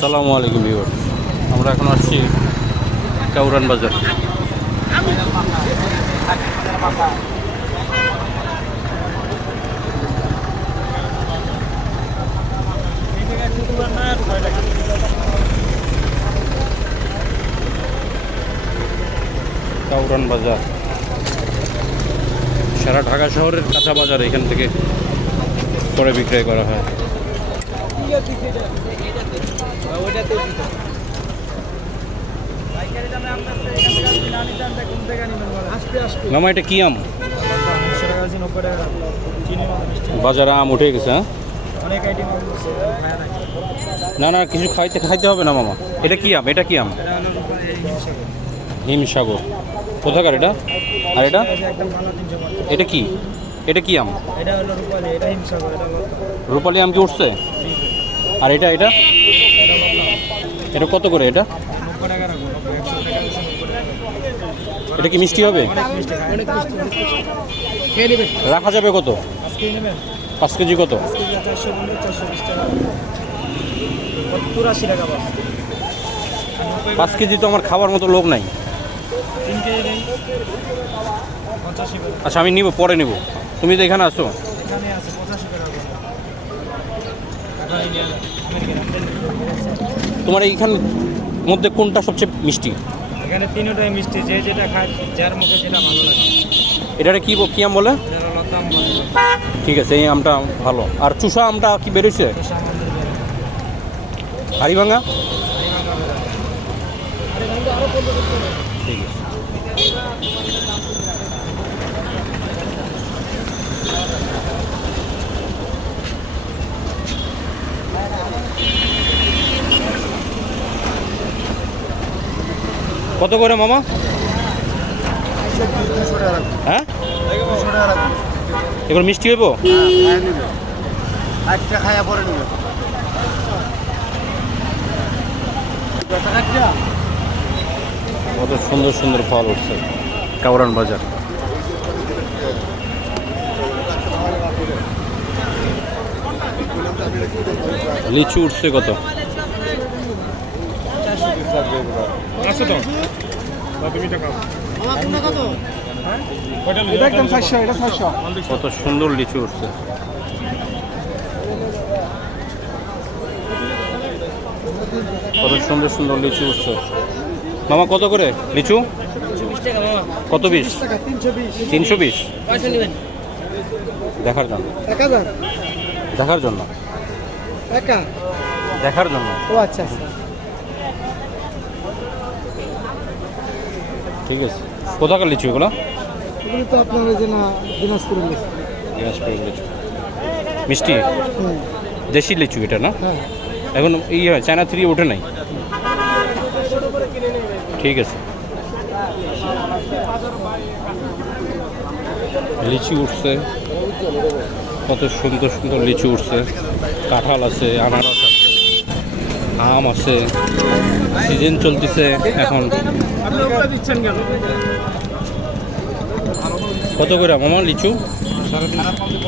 আসসালামু আলাইকুম ভিউয়ার্স, আমরা এখন আসছি কাউরান বাজার। কাউরান বাজার সারা ঢাকা শহরের কাঁচা বাজার এখান থেকে করে বিক্রয় করা হয়। মামা এটা কি আম? বাজারে আম উঠে গেছে। হ্যাঁ, না না, কিছু খাইতে হবে না মামা। এটা কি আম? এটা কি আম? হিমসাগর। কোথাকার এটা? আর এটা এটা কি? এটা কি আম? রূপালি আম কি উঠছে? আর এটা এটা এটা কত করে? এটা এটা কি মিষ্টি হবে? রাখা যাবে কত? 5 কেজি কত? 5 কেজি তো আমার খাবার মতো লোক নাই। আচ্ছা, আমি নিব, পরে নিব। তুমি তো এখানে আসো। তোমার এইখান মধ্যে কোনটা সবচেয়ে মিষ্টি? এখানে তিনটাই মিষ্টি, যে যেটা খায় যার মুখে যেটা ভালো লাগে। এটা কি আম বলে? লতাম বলে। ঠিক আছে, এই আমটা ভালো। আর চুষা আমটা কি বেরোচ্ছে? হাড়িভাঙা। ঠিক আছে। কত করে মামা? হ্যাঁ, এবার মিষ্টি হইব? কত সুন্দর সুন্দর ফল উঠছে কাউরান বাজার। লিচু উঠছে কত? কত সুন্দর লিচু উঠছে। কত সুন্দর সুন্দর লিচু উঠছে। মামা কত করে লিচু? কত? 20? 320? দেখার জন্য, দেখার জন্য, দেখার জন্য। ও আচ্ছা, ঠিক আছে। কোথাকার লিচু এগুলো? এগুলো তো আপনার ওই যে না দিনাজপুরের লিচু। দিনাজপুরের লিচু মিষ্টি, দেশি লিচু এটা না? হ্যাঁ। এখন চায়না 3 ওঠে নাই। ঠিক আছে। লিচু উঠছে, কত সুন্দর সুন্দর লিচু উঠছে। কাঁঠাল আছে, আনারস আছে, আম আছে। সিজন চলতেছে এখন। কত করে মামা লিচু?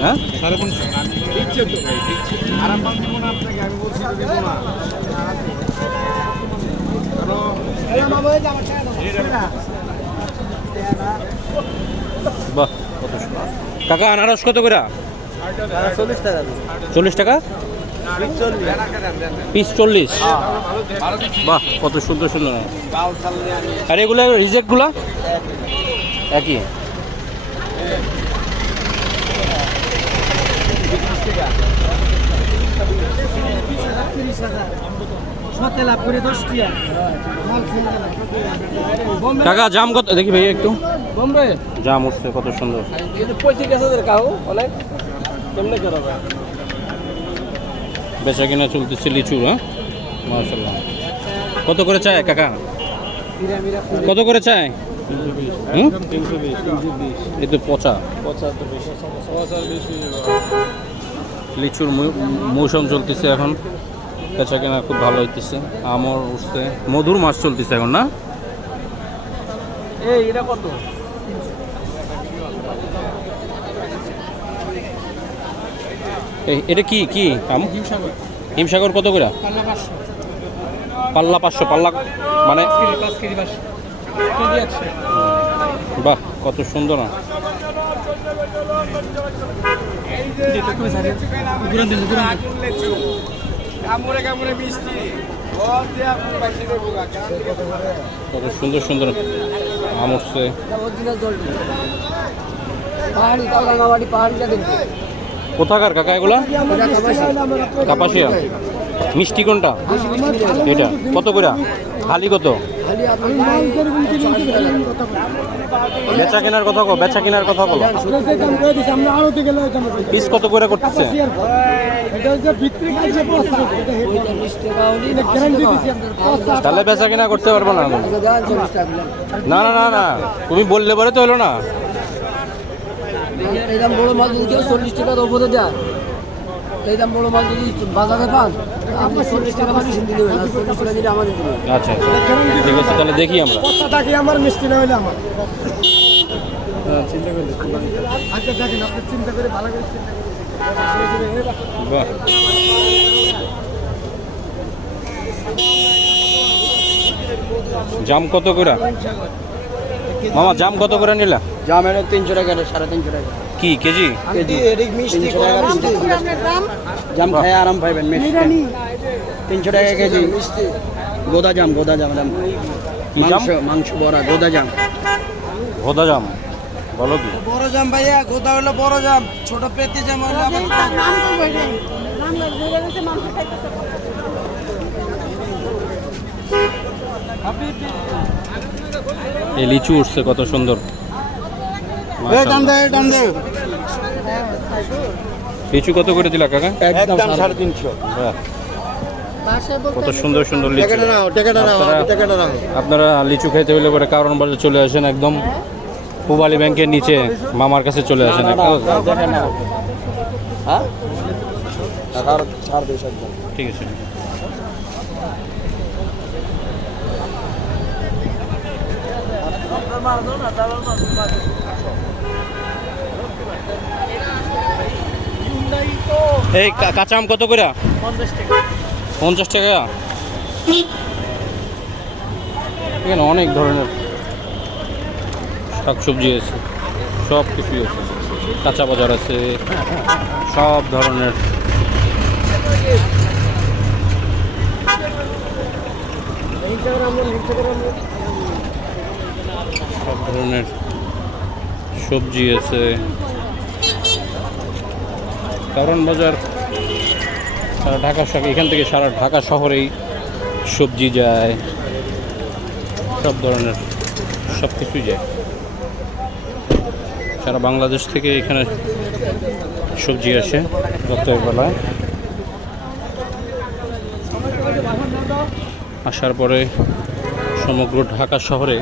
হ্যাঁ, 3.5। বাহ, কত সুন্দর। কাকা আনারস কত করে? 40 টাকা পিস। 40? বাহ, কত সুন্দর সুন্দর। আর এগুলো রিজেক্টগুলো একই? কাকা জাম কত দেখি ভাই একটু? জাম উঠছে কত সুন্দর। বেচা কিনা চলতেছে লিচু। হ্যাঁ, মাশাআল্লাহ। কত করে চায় কাকা? কত করে চায়? 320। এই তো পচা। লিচুর মৌসুম চলতেছে এখন, বেচা কেনা খুব ভালো হইতেছে। আমর উঠছে, মধুর মাছ চলতেছে এখন না? এটা কত? এটা কি কি আম? হিমসাগর কত করে? পাল্লা 500, পাল্লা মানে 5 কেজি 500 কেজি 100 বাহ কত সুন্দর না। কত সুন্দর সুন্দর আম উঠছে। কোথাকার কাকা এগুলা? কাপাসিয়া। মিষ্টি কোনটা? এটা কত করে? হালি কত? বেচা কেনার কথা কো, বেচা কেনার কথা বলো। পিস কত করে করতেছে? তাহলে বেচা কেনা করতে পারবো না। না না না না, তুমি বললে পরে তো হলো না। এই দাম বড় মাল যদি 40 টাকা দেবো তো দেয়া। এই দাম বড় মাল যদি বাজারে পান আপনি 40 টাকা বেশি দিতে দেবেন, আর 40 টাকা দিলে আমাদের দিবেন। আচ্ছা আচ্ছা ঠিক আছে, তাহলে দেখি আমরা। আমার মিষ্টি না হইলে আমার চিন্তা করলে আচ্ছা দেখেন আপনি চিন্তা করে ভালো করে চিন্তা করে বাহ জাম কত করে মামা? জাম কত করে নিলা? জাম এর 300 টাকা 350 টাকা কি কেজি? কেজি এদিক মিষ্টি জাম খায় আরাম পাইবেন মিষ্টি 300 টাকা কেজি মিষ্টি গোদা জাম দাম কি জাম? মাংস বড়া গোদা জাম ভোদা জাম বলো কি? বড় জাম ভাইয়া গোদা হলো বড় জাম, ছোট পেতি জাম হলো আবার নাম তো বলবেন নাম বলে গেছে মাংস খাইতেছে। এই লিচু উঠছে কত সুন্দর। লিচু কত করে দিলা কাকা? একদম 350 বাহ, বাসায় বলতে কত সুন্দর সুন্দর লিচু। আপনারা লিচু খাইতে হইলে পরে কারণ বাজার চলে আসেন, একদম পূবালী ব্যাংকের নিচে মামার কাছে চলে আসেন। হ্যাঁ টাকার ছাড় বেশ একদম ঠিক আছে। এই কাঁচা আম কত করে? 50 টাকা। এখানে অনেক ধরনের শাকসবজি আছে, সব কিছুই আছে। কাঁচা বাজার আছে, সব ধরনের। সব ধরনের সবজি আছে। কারণ বাজার সারা ঢাকা শহর, এখান থেকে সারা ঢাকা শহরেই সবজি যায়, সব ধরনের সব কিছুই যায়। সারা বাংলাদেশ থেকে এখানে সবজি আসে রাতের বেলায়। আসার পরে সমগ্র ঢাকা শহরে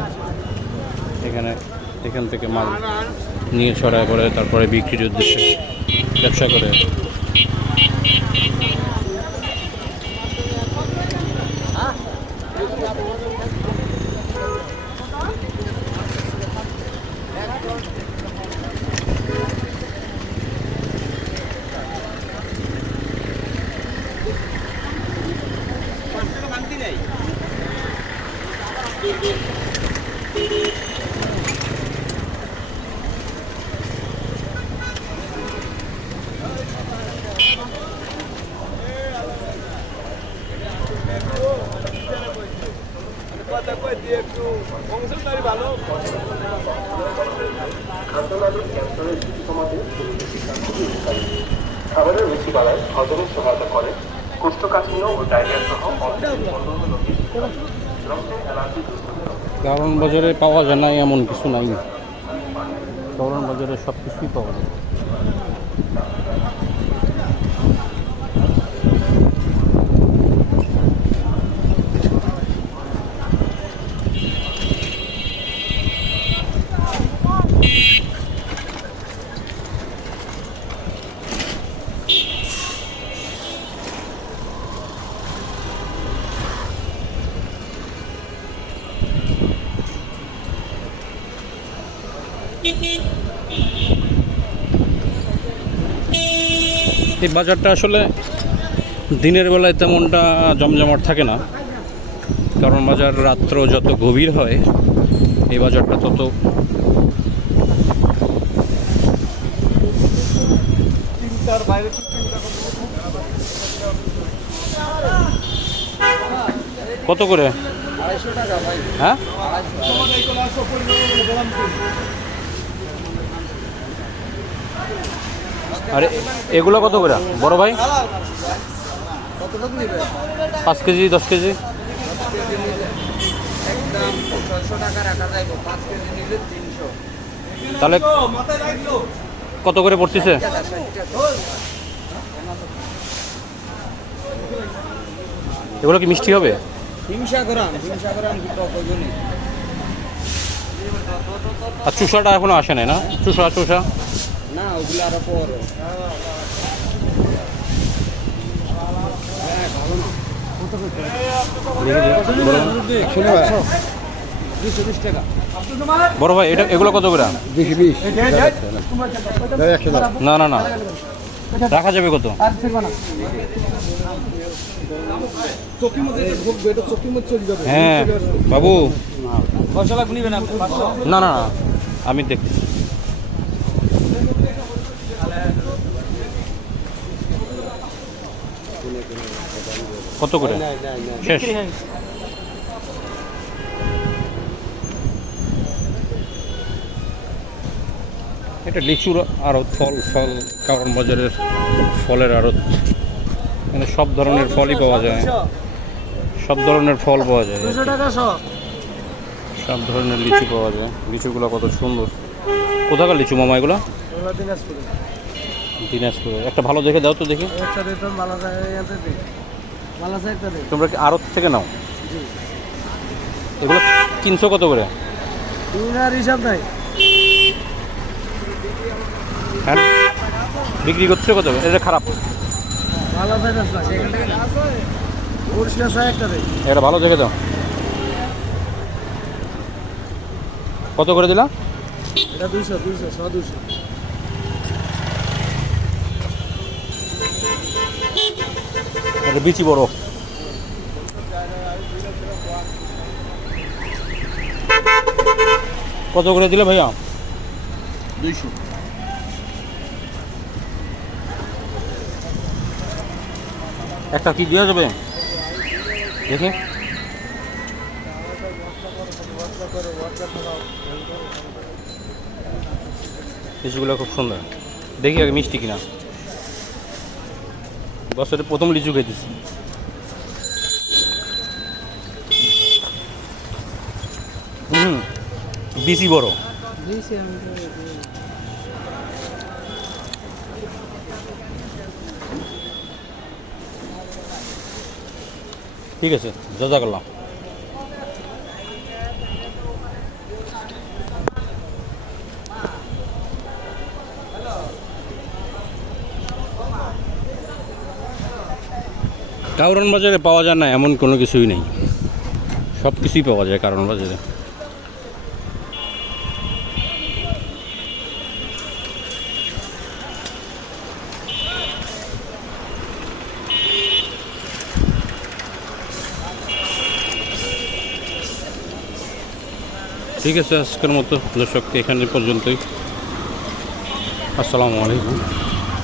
এখান থেকে মাল নিয়ে ছড়ায় পড়ে, তারপরে বিক্রির উদ্দেশ্যে ব্যবসা করে। খাবারের রুচি বাড়ায়, হজমে সহায়তা করে, কোষ্ঠকাঠিন্য ও ডায়রিয়া সহ কারণ বাজারে পাওয়া যায় না এমন কিছু নাই। কারণ বাজারে সব কিছুই পাওয়া যায়। এই বাজারটা আসলে দিনের বেলায় তেমনটা জমজমাট থাকে না, কারণ বাজার রাত্র যত গভীর হয় এই বাজারটা তত কত করে? 250 টাকা ভাই। হ্যাঁ, আরে এগুলো কত করে বড় ভাই? কতটুকু নিবে? 5 কেজি 10 কেজি? একদম 600 টাকা রাখা যাইব, 5 কেজি নিলে 300। তাহলে কত করে পড়তেছে? 60 টাকা। এগুলো কি মিষ্টি হবে? হিমসা গ্রাম কি কতজনই? আর চুষাটা এখনো আসে নাই না? চুষা না, ওগুলো আরো পরে। হ্যাঁ, ভালো না। বড় ভাই। 220 টাকা। বড় ভাই এগুলো কত করে? 20 না না না, রাখা যাবে কত? হ্যাঁ বাবু, না না না, আমি দেখছি। কত করে? শেষ। এটা লিচুর আড়ত, ফল কারণ বাজারের ফলের আড়ত। এখানে সব ধরনের ফলই পাওয়া যায়, সব ধরনের ফল পাওয়া যায়, সব ধরনের লিচু পাওয়া যায়। লিচুগুলো কত সুন্দর। কোথাকার লিচু মামা এগুলো? দিনাজপুরে। একটা ভালো দেখে দাও তো দেখি। তোমরা কি আড়ত থেকে নাও? এগুলো কিনছো কত করে? হিসাব নাই। হ্যাঁ, বিক্রি করছো কত করে? এটা খারাপ, এটা ভালো দেখে দাও। কত করে দিলাম? এটা 200 200 এটা বিচি বড়। কত করে দিলে ভাইয়া? 200। একটা কি দেওয়া যাবে দেখি? লিচুগুলো খুব সুন্দর, দেখি আগে মিষ্টি কিনা। বছরের প্রথম লিচু খেতেছি। বিচি বড়। ঠিক আছে, জাযাকাল্লাহ। কারণ বাজারে পাওয়া যায় না এমন কোনো কিছুই নেই, সব কিছুই পাওয়া যায় কারণ বাজারে। ঠিক আছে, আজকের মতো দর্শক এখানে পর্যন্তই। আসসালামু আলাইকুম।